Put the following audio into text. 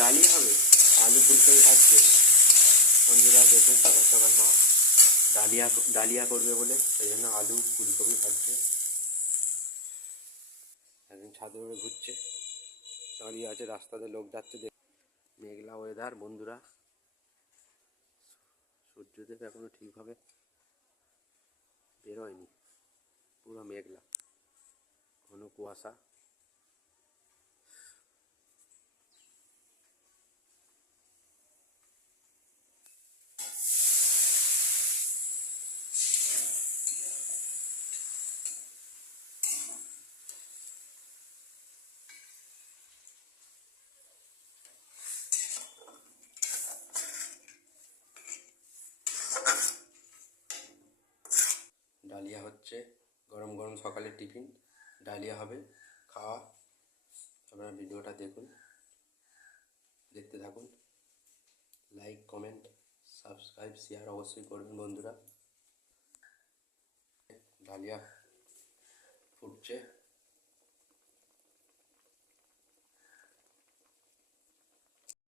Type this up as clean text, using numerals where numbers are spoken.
Dahlia হবে, আলু ফুলকপি ভাজছে বন্ধুরা। দেখুন সকাল সকাল মা ডালিয়া করবে বলে সেই জন্য আলু ফুলকপি ভাজছে। একদিন ছাদে উপরে ঘুরছে, দাঁড়িয়ে আছে, রাস্তাতে লোক যাচ্ছে, মেঘলা ওয়েদার বন্ধুরা। সূর্যদেব এখনো ঠিকভাবে বেরোয়নি, পুরো মেঘলা, ঘন কুয়াশা। ডালিয়া হচ্ছে, গরম গরম সকালের টিফিন ডালিয়া হবে, খাওয়া। আপনারা ভিডিওটা দেখুন, দেখতে থাকুন। লাইক, কমেন্ট, সাবস্ক্রাইব, শেয়ার অবশ্যই করবেন বন্ধুরা। ডালিয়া ফুটছে।